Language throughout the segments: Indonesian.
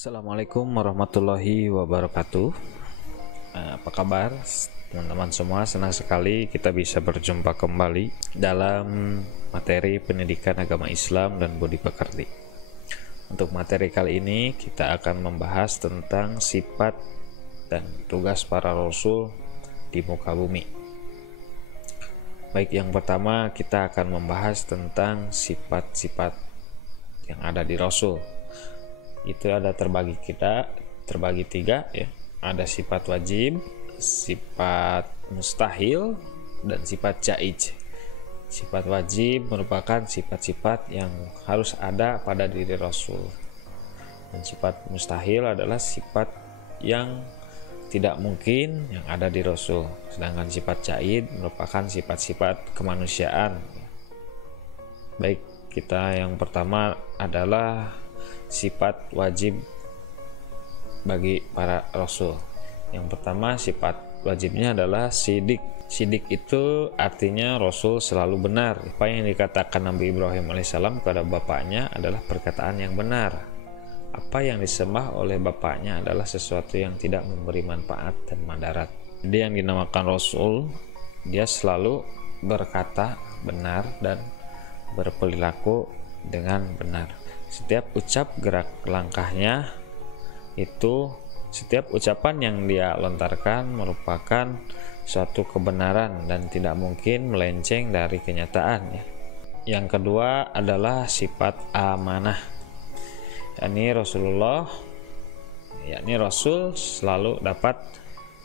Assalamualaikum warahmatullahi wabarakatuh. Apa kabar teman-teman semua? Senang sekali kita bisa berjumpa kembali dalam materi pendidikan agama Islam dan budi pekerti. Untuk materi kali ini kita akan membahas tentang sifat dan tugas para rasul di muka bumi. Baik, yang pertama kita akan membahas tentang sifat-sifat yang ada di rasul. Itu ada terbagi tiga ya. Ada sifat wajib, sifat mustahil, dan sifat jaiz. Sifat wajib merupakan sifat-sifat yang harus ada pada diri rasul, dan sifat mustahil adalah sifat yang tidak mungkin yang ada di rasul. Sedangkan sifat jaiz merupakan sifat-sifat kemanusiaan. Baik, kita yang pertama adalah sifat wajib bagi para rasul. Yang pertama, sifat wajibnya adalah sidik. Sidik itu artinya rasul selalu benar. Apa yang dikatakan Nabi Ibrahim alaihissalam kepada bapaknya adalah perkataan yang benar. Apa yang disembah oleh bapaknya adalah sesuatu yang tidak memberi manfaat dan madarat. Jadi yang dinamakan rasul, dia selalu berkata benar dan berperilaku dengan benar. Setiap ucap gerak langkahnya itu, setiap ucapan yang dia lontarkan merupakan suatu kebenaran dan tidak mungkin melenceng dari kenyataan ya. Yang kedua adalah sifat amanah. Yakni Rasul selalu dapat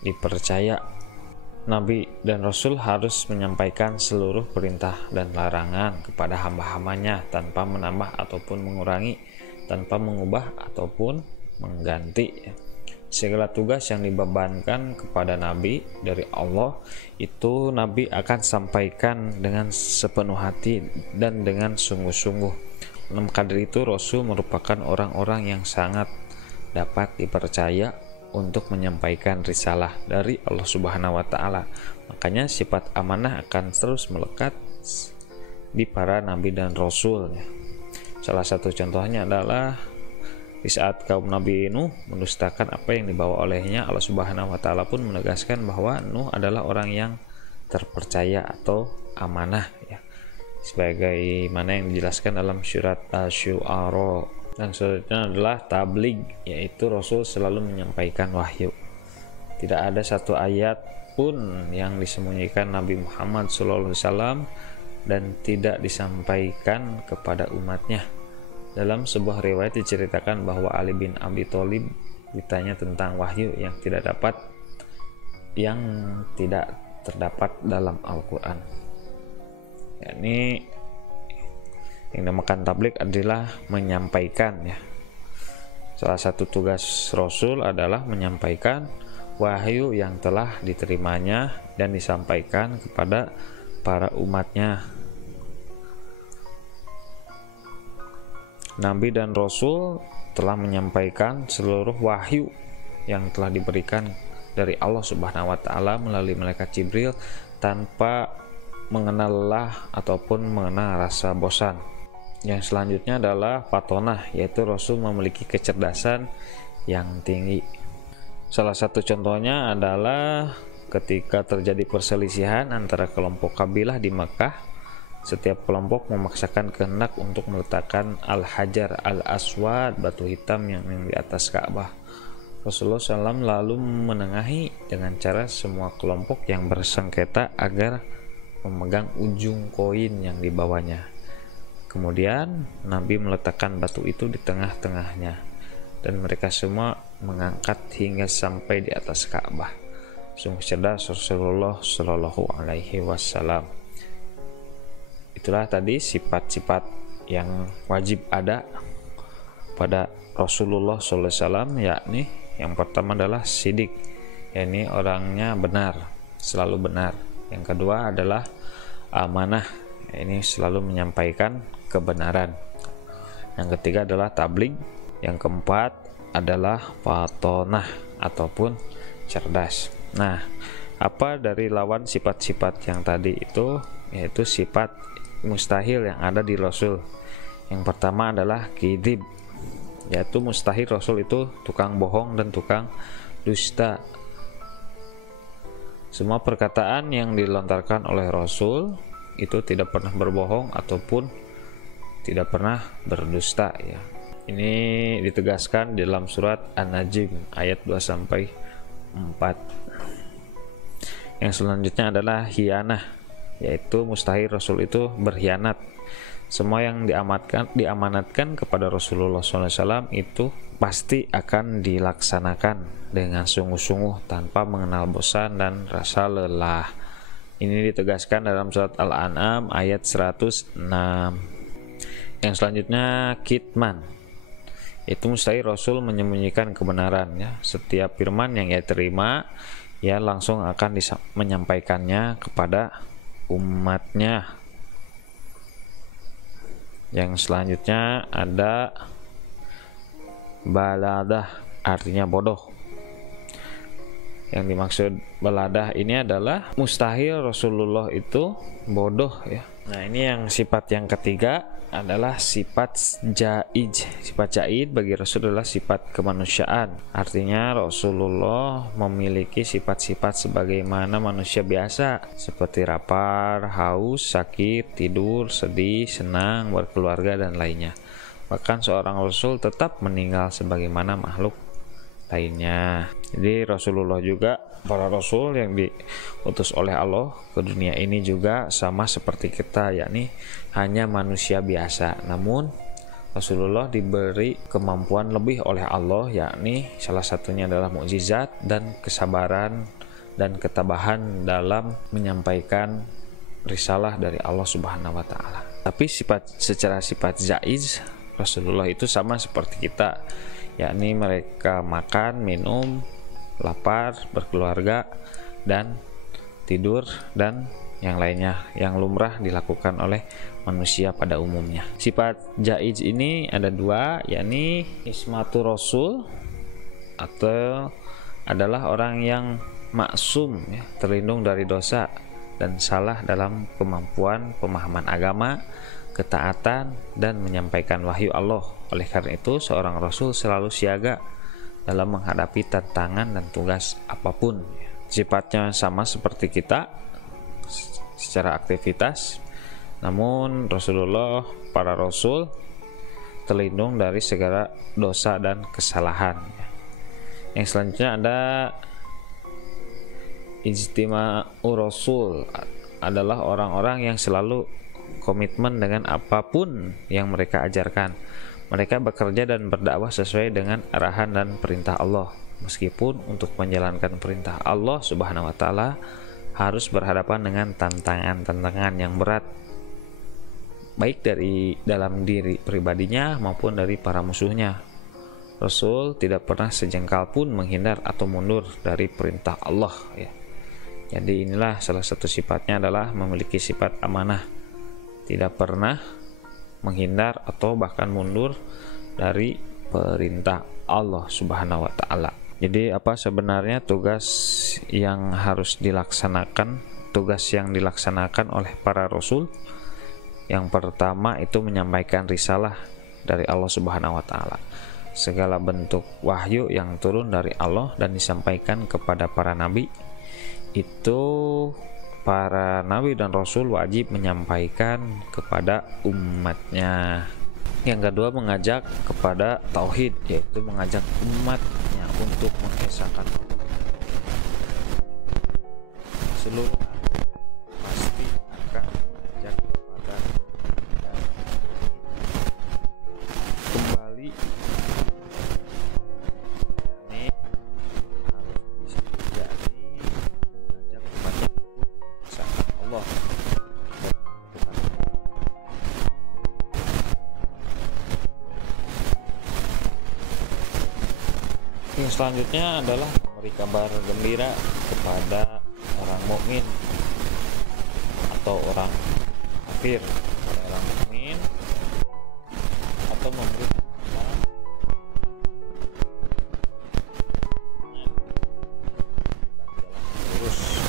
dipercaya. Nabi dan Rasul harus menyampaikan seluruh perintah dan larangan kepada hamba-hambanya tanpa menambah ataupun mengurangi, tanpa mengubah ataupun mengganti. Segala tugas yang dibebankan kepada Nabi dari Allah itu Nabi akan sampaikan dengan sepenuh hati dan dengan sungguh-sungguh. Maka dari itu Rasul merupakan orang-orang yang sangat dapat dipercaya untuk menyampaikan risalah dari Allah Subhanahu wa taala. Makanya sifat amanah akan terus melekat di para nabi dan rasul. Salah satu contohnya adalah di saat kaum Nabi Nuh mendustakan apa yang dibawa olehnya, Allah Subhanahu wa taala pun menegaskan bahwa Nuh adalah orang yang terpercaya atau amanah ya. Sebagaimana yang dijelaskan dalam surat Asy-Syu'ara. Dan selanjutnya adalah tabligh, yaitu Rasul selalu menyampaikan wahyu. Tidak ada satu ayat pun yang disembunyikan Nabi Muhammad SAW dan tidak disampaikan kepada umatnya. Dalam sebuah riwayat diceritakan bahwa Ali bin Abi Thalib ditanya tentang wahyu yang tidak terdapat dalam Al-Quran. Yakni yang dinamakan tabligh adalah menyampaikan ya. Salah satu tugas Rasul adalah menyampaikan wahyu yang telah diterimanya dan disampaikan kepada para umatnya. Nabi dan Rasul telah menyampaikan seluruh wahyu yang telah diberikan dari Allah Subhanahu wa taala melalui malaikat Jibril tanpa mengenal lelah ataupun mengenal rasa bosan. Yang selanjutnya adalah fatonah, yaitu Rasul memiliki kecerdasan yang tinggi. Salah satu contohnya adalah ketika terjadi perselisihan antara kelompok kabilah di Makkah. Setiap kelompok memaksakan kehendak untuk meletakkan Al-Hajar Al-Aswad, batu hitam yang di atas Ka'bah. Rasulullah SAW lalu menengahi dengan cara semua kelompok yang bersengketa agar memegang ujung koin yang dibawanya. Kemudian Nabi meletakkan batu itu di tengah-tengahnya dan mereka semua mengangkat hingga sampai di atas Ka'bah. Sungguh cerdas Rasulullah Shallallahu Alaihi Wasallam. Itulah tadi sifat-sifat yang wajib ada pada Rasulullah Sallallahu Alaihi Wasallam, yakni yang pertama adalah sidik, yakni orangnya benar, selalu benar. Yang kedua adalah amanah, ini selalu menyampaikan kebenaran. Yang ketiga adalah tabligh. Yang keempat adalah fatonah ataupun cerdas. Nah, apa dari lawan sifat-sifat yang tadi itu, yaitu sifat mustahil yang ada di Rasul. Yang pertama adalah kidib, yaitu mustahil Rasul itu tukang bohong dan tukang dusta. Semua perkataan yang dilontarkan oleh Rasul itu tidak pernah berbohong ataupun tidak pernah berdusta ya. Ini ditegaskan di dalam surat An-Najm ayat 2-4. Yang selanjutnya adalah khianah, yaitu mustahil Rasul itu berkhianat. Semua yang diamanatkan kepada Rasulullah SAW itu pasti akan dilaksanakan dengan sungguh-sungguh tanpa mengenal bosan dan rasa lelah. Ini ditegaskan dalam surat Al-An'am ayat 106. Yang selanjutnya kitman, itu mustahil Rasul menyembunyikan kebenaran ya. Setiap firman yang ia terima, ia langsung akan menyampaikannya kepada umatnya. Yang selanjutnya ada baladah, artinya bodoh. Yang dimaksud baladah ini adalah mustahil Rasulullah itu bodoh ya. Nah, ini yang sifat yang ketiga adalah sifat jaid. Sifat jaid bagi Rasul adalah sifat kemanusiaan. Artinya Rasulullah memiliki sifat-sifat sebagaimana manusia biasa, seperti lapar, haus, sakit, tidur, sedih, senang, berkeluarga, dan lainnya. Bahkan seorang Rasul tetap meninggal sebagaimana makhluk lainnya. Jadi Rasulullah juga, para Rasul yang diutus oleh Allah ke dunia ini juga sama seperti kita, yakni hanya manusia biasa. Namun Rasulullah diberi kemampuan lebih oleh Allah, yakni salah satunya adalah mukjizat dan kesabaran dan ketabahan dalam menyampaikan risalah dari Allah Subhanahu wa taala. Tapi secara sifat zaiz, Rasulullah itu sama seperti kita, yakni mereka makan, minum, lapar, berkeluarga, dan tidur, dan yang lainnya yang lumrah dilakukan oleh manusia pada umumnya. Sifat jaiz ini ada dua, yakni ismatu Rasul, atau adalah orang yang maksum ya, terlindung dari dosa dan salah dalam kemampuan pemahaman agama, ketaatan, dan menyampaikan wahyu Allah. Oleh karena itu seorang Rasul selalu siaga dalam menghadapi tantangan dan tugas apapun. Sifatnya sama seperti kita secara aktivitas, namun Rasulullah, para Rasul terlindung dari segala dosa dan kesalahan. Yang selanjutnya ada ijtima'u Rasul, adalah orang-orang yang selalu komitmen dengan apapun yang mereka ajarkan. Mereka bekerja dan berdakwah sesuai dengan arahan dan perintah Allah, meskipun untuk menjalankan perintah Allah Subhanahu wa taala harus berhadapan dengan tantangan-tantangan yang berat, baik dari dalam diri pribadinya maupun dari para musuhnya. Rasul tidak pernah sejengkal pun menghindar atau mundur dari perintah Allah ya. Jadi inilah salah satu sifatnya adalah memiliki sifat amanah, tidak pernah menghindar atau bahkan mundur dari perintah Allah Subhanahu wa taala. Jadi apa sebenarnya tugas yang harus dilaksanakan, tugas yang dilaksanakan oleh para rasul? Yang pertama itu menyampaikan risalah dari Allah Subhanahu wa taala. Segala bentuk wahyu yang turun dari Allah dan disampaikan kepada para nabi, itu para nabi dan rasul wajib menyampaikan kepada umatnya. Yang kedua, mengajak kepada tauhid, yaitu mengajak umatnya untuk mengesahkan Allah. Seluruh pasti akan mengajak kepada kembali, ini harus bisa jadi mengajak umatnya untuk mengesahkan Allah. Yang selanjutnya adalah memberi kabar gembira kepada orang mukmin atau orang kafir. Orang mukmin atau memberi kabar lurus,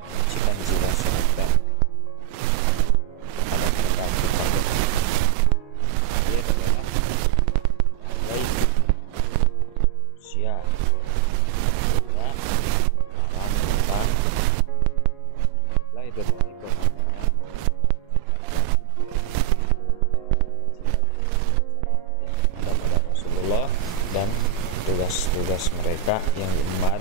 mensucikan jiwa serta ada tugas-tugas mereka yang diemban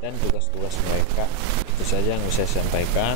dan tugas-tugas mereka. Itu saja yang bisa saya sampaikan.